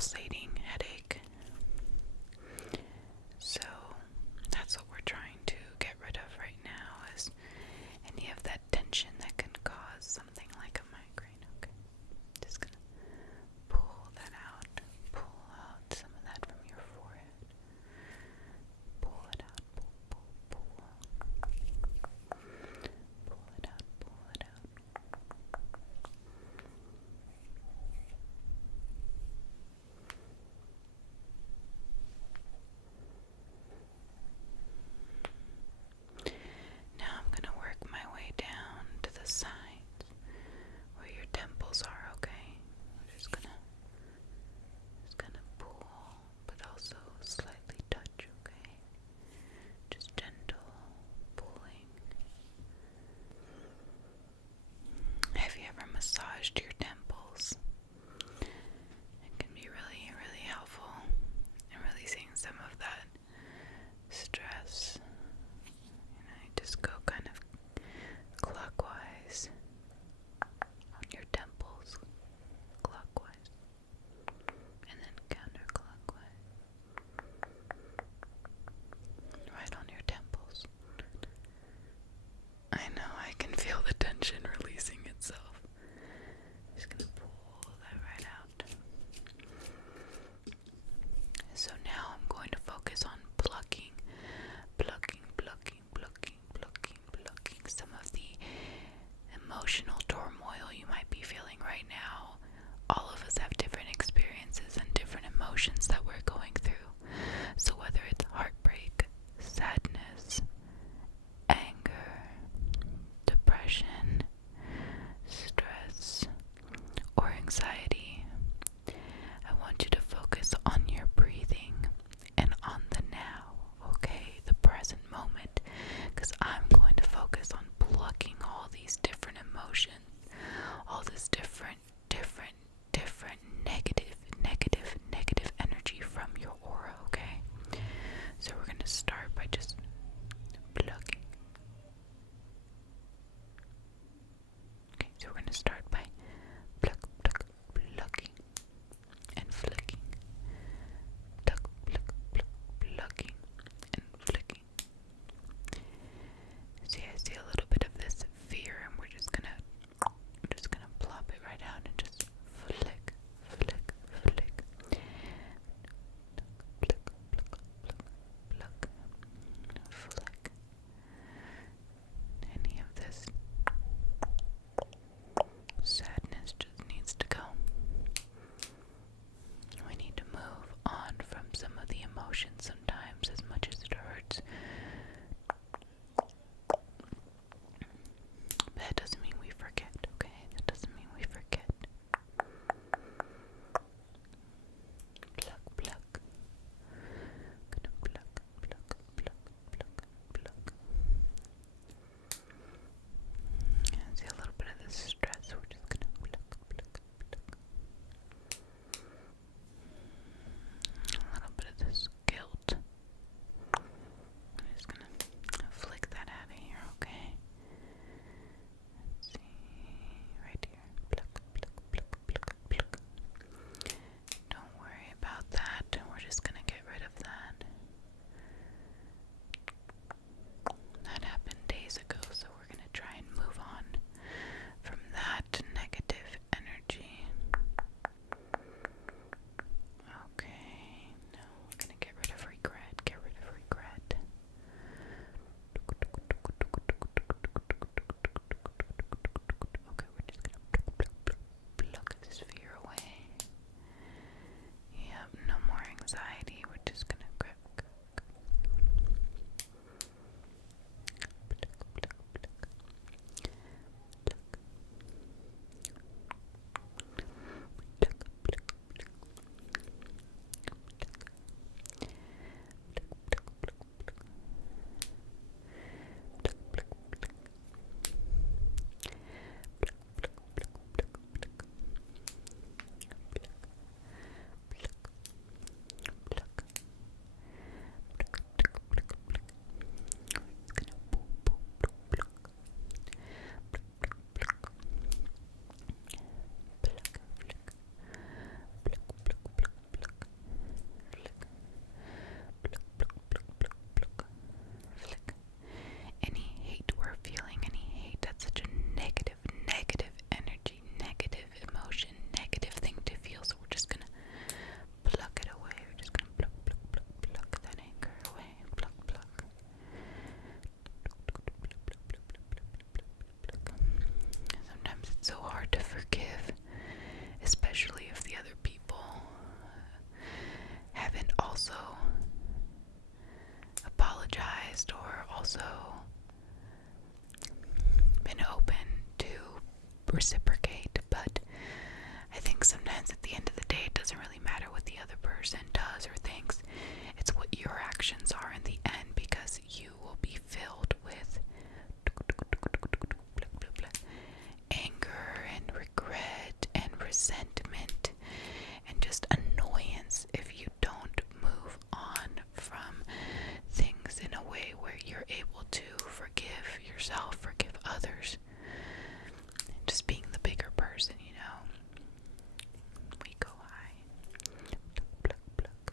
pulsating headache. So that's what we're trying to get rid of right now, is any of that tension that can cause something like a migraine. Okay, just gonna pull that out. Pull out some of that from your forehead. Pull it out. Pull. Pull it out. Pull it out. Now I'm going to work my way down to the sides where your temples are, okay? I'm just gonna pull, but also slightly touch, okay? Just gentle pulling. Have you ever massaged your temples? It can be really, really helpful in releasing some of that stress. And I just go kind of clockwise on your temples, clockwise, and then counterclockwise, right on your temples. I know, I can feel the tension releasing itself. Just gonna pull that right out. So now I'm going to focus on plucking some of the emotional turmoil you might be feeling right now. All of us have different experiences and different emotions that we're going through. So whether it's heartbreak, sadness, anger, depression, stress, or anxiety, I want you to focus on your breathing and on the now, okay? The present moment, because I'm going to focus on plucking all these different emotions, all this different negative energy from reciprocate, but I think sometimes at the end of the day, it doesn't really matter what the other person does or thinks. It's what your actions are in the end, because you will be filled with anger and regret and resentment and just annoyance if you don't move on from things in a way where you're able to forgive yourself, forgive others, and just being the bigger person, you know. We go high. Pluck, pluck.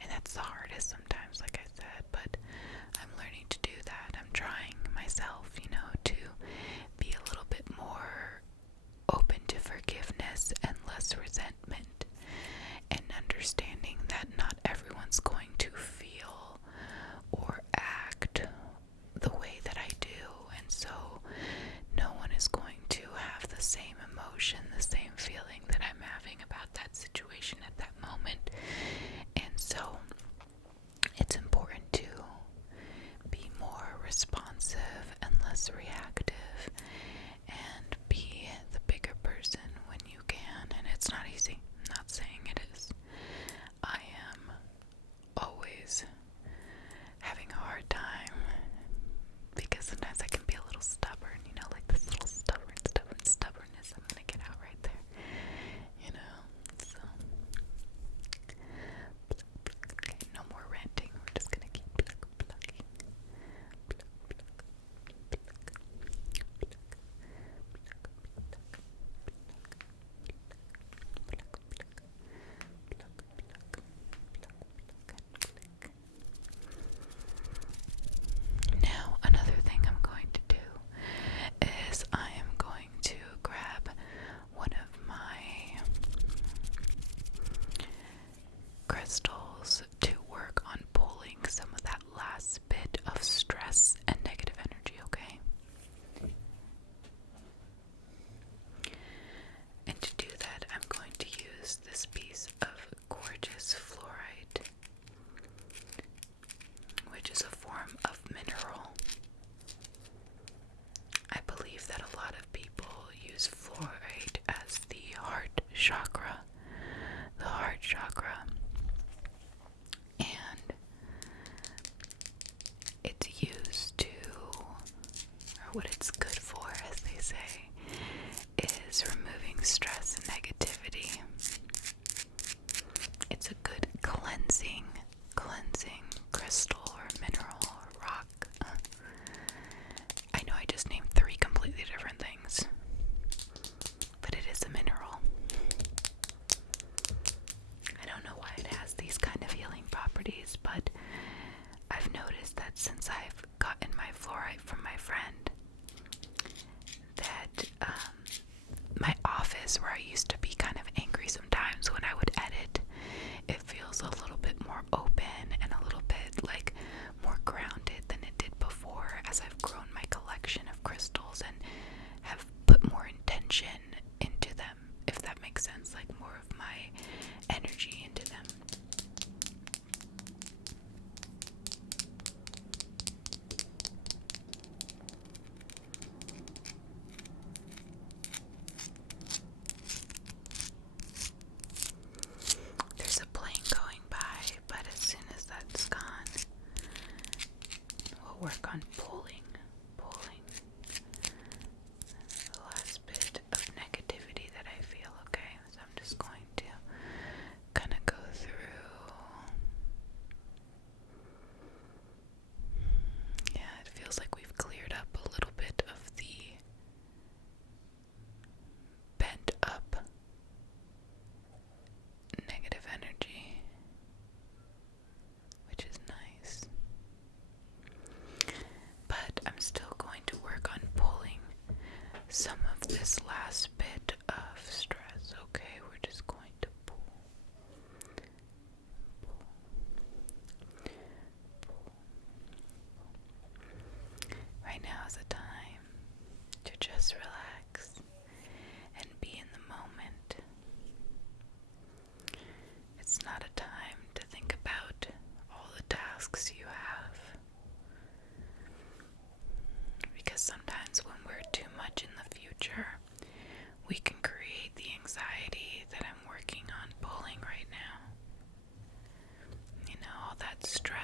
And that's the hardest sometimes, like I said, but I'm learning to do that. I'm trying myself, you know, to be a little bit more open to forgiveness and less resentment, and understanding that not everyone's going to feel or act the way that I do, and so no one is going to have the same emotion, the same feeling that I'm having about that situation at that moment. And so it's important to be more responsive and less reactive, and be the bigger person when you can. And it's not easy. I'm not saying it is. I am always having a hard time, because sometimes I can be a little stubborn, you know, like this little stubbornness I'm gonna get out right there, you know. So okay, no more ranting. We're just gonna keep plucking. Now, another thing I'm going to do is I am going to grab one of my crystals to work on pulling some of that last bit of stress and negative energy, okay? And to do that, I'm going to use this piece of gorgeous fluorite, which is a form of mineral. I believe that a lot of people use fluorite as the heart chakra, and it's used to, or what it's good for, as they say, is removing stress and negativity. It's a good cleansing crystal or mineral or rock. I know I just named 3 completely different things, but it is a mineral. I don't know why it has these kind of healing properties, but I've noticed that since I've gotten my fluorite from my friend, that my office, where I used to be kind of angry sometimes when I would edit, it feels a little bit more open and a little bit like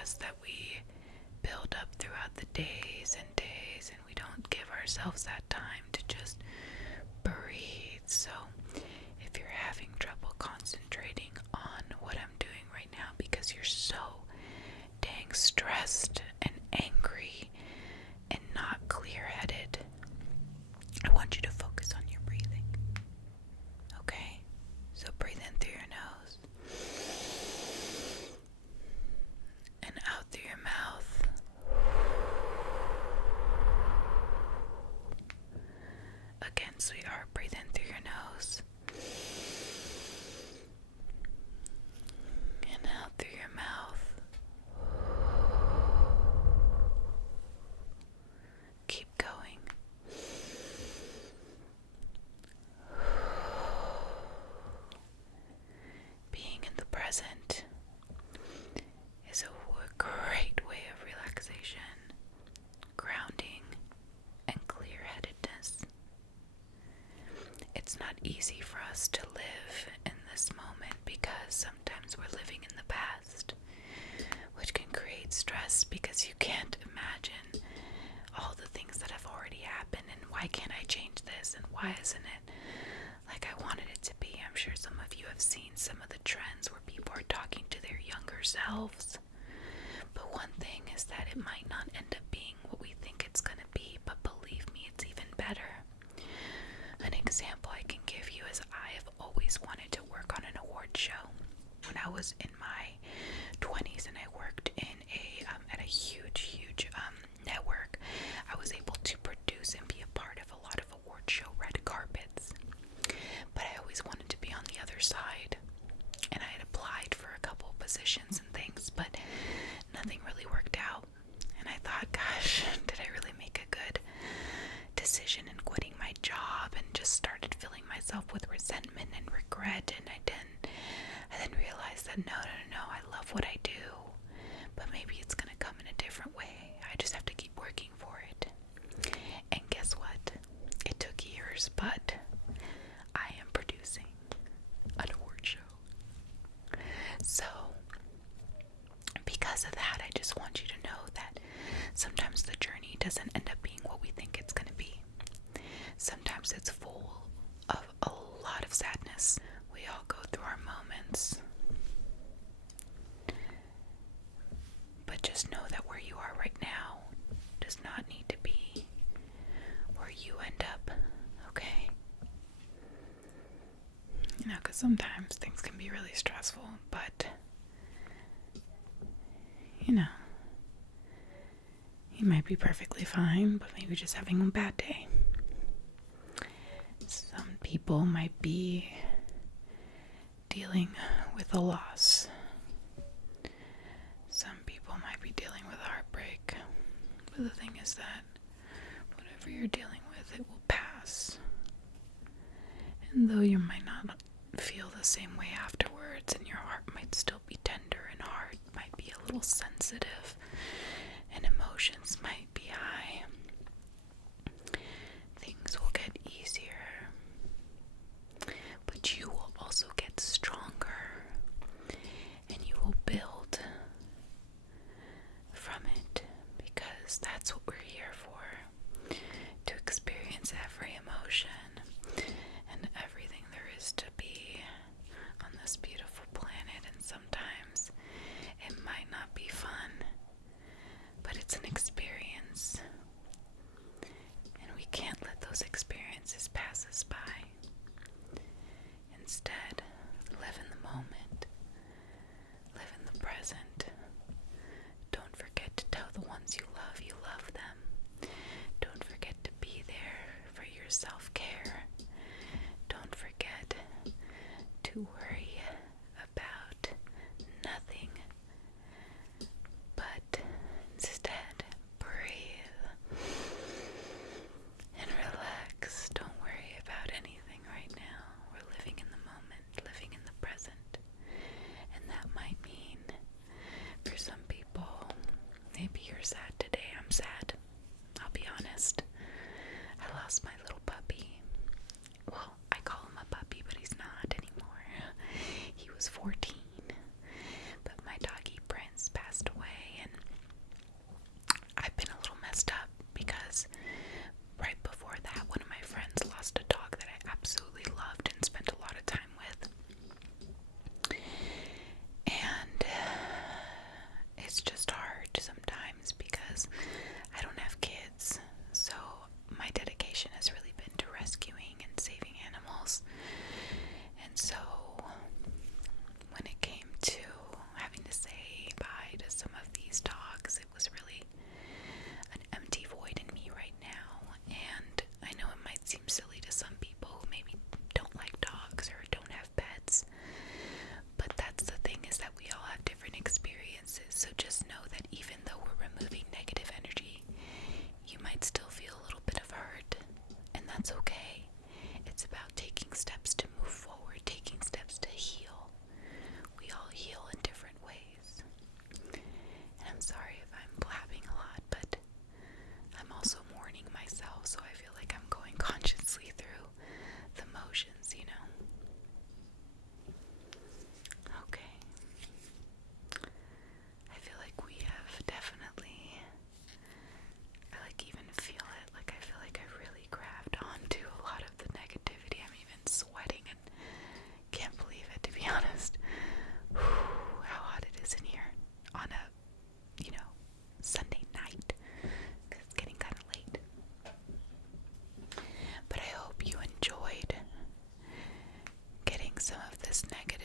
stress that we build up throughout the days and days, and we don't give ourselves that time to just breathe. So if you're having trouble concentrating on what I'm doing right now because you're so dang stressed and angry and not clear-headed, I want you to focus on your breathing. Okay? So breathe in through your nose and out through your mouth. Again, sweetheart, breathe in through your nose and out through your mouth. Keep going. Being in the present is a great way of relaxation, grounding, and clear-headedness. It's not easy for us to live in this moment because sometimes we're living in the past, which can create stress because you can't imagine all the things that have already happened and why can't I change this and why isn't it like I wanted it to be. I'm sure some of you have seen some of the trends where people are talking to their younger selves. But one thing is that it might not end up being what we think it's going to be, but believe me, it's even better. An example I can give you is I have always wanted to work on an award show. When I was in my 20s and I worked in at a huge network, I was able to produce and be a part of a lot of award show red carpets. But I always wanted to be on the other side, and I had applied for a couple of positions and things, but nothing really worked out. And I thought, gosh, did I really make a good decision in quitting my job? And just started filling myself with resentment and regret. And I then realized that no, I love what I do, but maybe it's gonna come in a different way. I just have to keep working for it. And guess what? It took years, but I am producing an award show. So because of that, I just want you to know that sometimes the journey doesn't end up being what we think it's going to be. Sometimes it's full of a lot of sadness. We all go through our moments. But just know that where you are right now does not need to be where you end up, okay? You know, because sometimes things can be really stressful, but you know, you might be perfectly fine, but maybe just having a bad day. Some people might be dealing with a loss. Some people might be dealing with heartbreak. But the thing is that whatever you're dealing with, it will pass. And though you might not feel the same way afterwards, and your heart might still be tender and hard, might be a little sensitive, and emotions might be high, things will get easier, but you will also get stronger, and you will build from it, because that's what we're here for, to experience every emotion and everything there is to be on this beautiful planet. And sometimes it might not be fun, but it's an experience, and we can't let those experiences pass us by. Instead, live in the moment, live in the present. Don't forget to tell the ones you love them. Don't forget to be there for your self-care. Don't forget to worry about nothing, but instead breathe and relax. Don't worry about anything right now. We're living in the moment, living in the present. And that might mean, for some people, maybe you're sad today. I'm sad. I'll be honest. I lost my little puppy. Well, I call him a puppy, but he's not anymore. He was 14. But my doggy Prince passed away, honest. How hot it is in here on a, Sunday night. 'Cause it's getting kind of late. But I hope you enjoyed getting some of this negative